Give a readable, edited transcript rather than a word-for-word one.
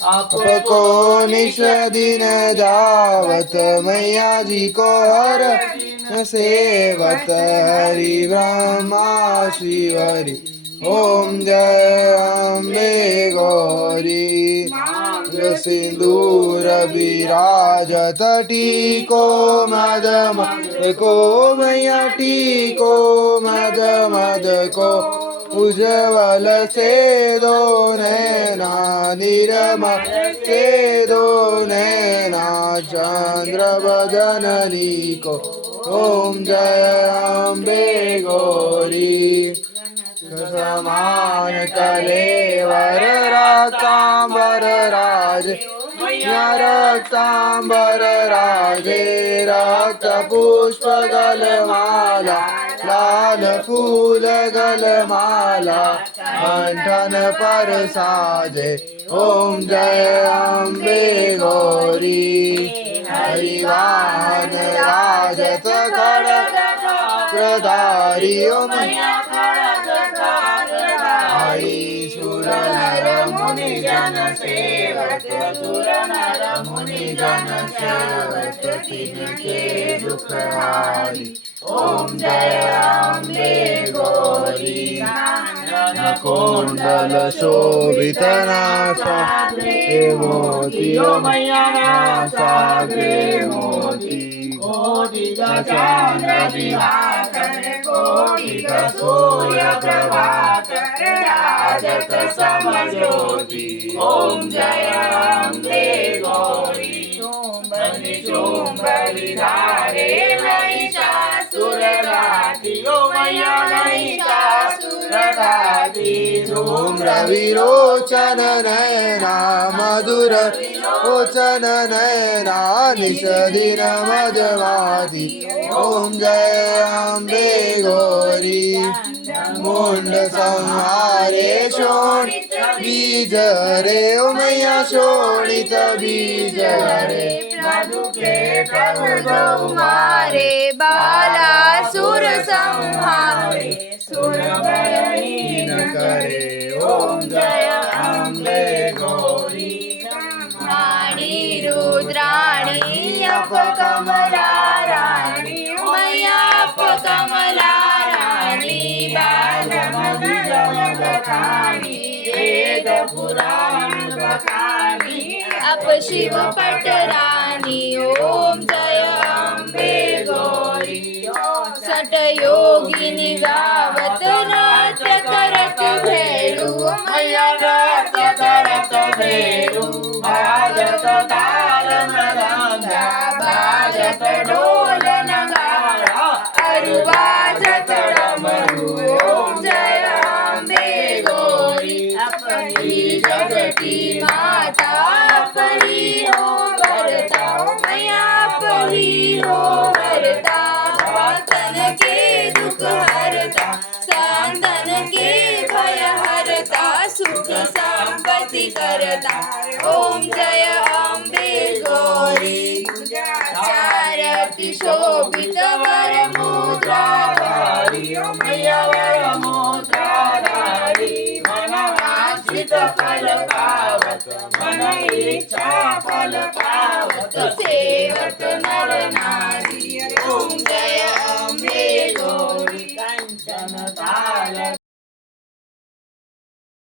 आपको निश दिन जावत मैया जी को हर सेवत हरि ब्रह्मा शिवरी ओम जय अम्बे गौरी सिंदूर विराजत टीको मद मद को मैया टीको मद मद को उज्ज्वल से दो नैना निर्मल से दो नैना चंद्र बदननी को ओम जय अम्बे गौरी समान कलेवर रक्तांबर राज मैया रक्तांबर राजे रक्त पुष्प गलमाला लाल फूल गलमाला कंठन पर साजे ओम जय अम्बे गौरी हरिवान राजत खड़ग प्रदारी ओम आई सुर नर मुनि जन सेवक सुर नर मुनि जन सेवक तिनके दुख हारी ओम जय अम्बे गौरी कुंडल शोभित नासाग्रे मोती ओ मैया नासाग्रे मोती कोटि चंद्र दिवाकर कोटि सूर्य प्रभाकर राजत समज्योति ओम जय अम्बे गौरी चुंबरी धारे महिषासुर गाती ओ मैया महिषासुर गाती धूम्र विरोचन नयना मधुर ओचन नयना निषदिन मदवादी ओम जय अम्बे गौरी मुंड संहारे शोणित बीज रे ओ मैया शोणित बीज रे मधुके मारे बालासुर संहारे सुर बलहीन करे ओम जय अम्बे गौरी राणी रुद्राणी अपकमला राणी मैया अपकमला राणी बालमधु जगखाणी वेद पुराण बखाणी अप शिव पटराणी ओम जय अम्बे गौरी सट योगिनी गावत नृत्य करत भेरू मैया नृत्य करत भेरू बाजत ताल मृदंगा बाजत ढोल नगारा अरु बाजत डमरू ओम जय अम्बे गौरी अपनी जगती माता अपनी हो करता मैया अपनी हो करता भक्तन के दुख हरता संतन के भय हरता सुख संपत्ति करता ओम जय अम्बे गौरी चारति शोभित वर मुद्राधारी मैया वर मुद्राधारी मन वांछित फल पावत मन इच्छा फल पावत सेवत नर नारी ओम जय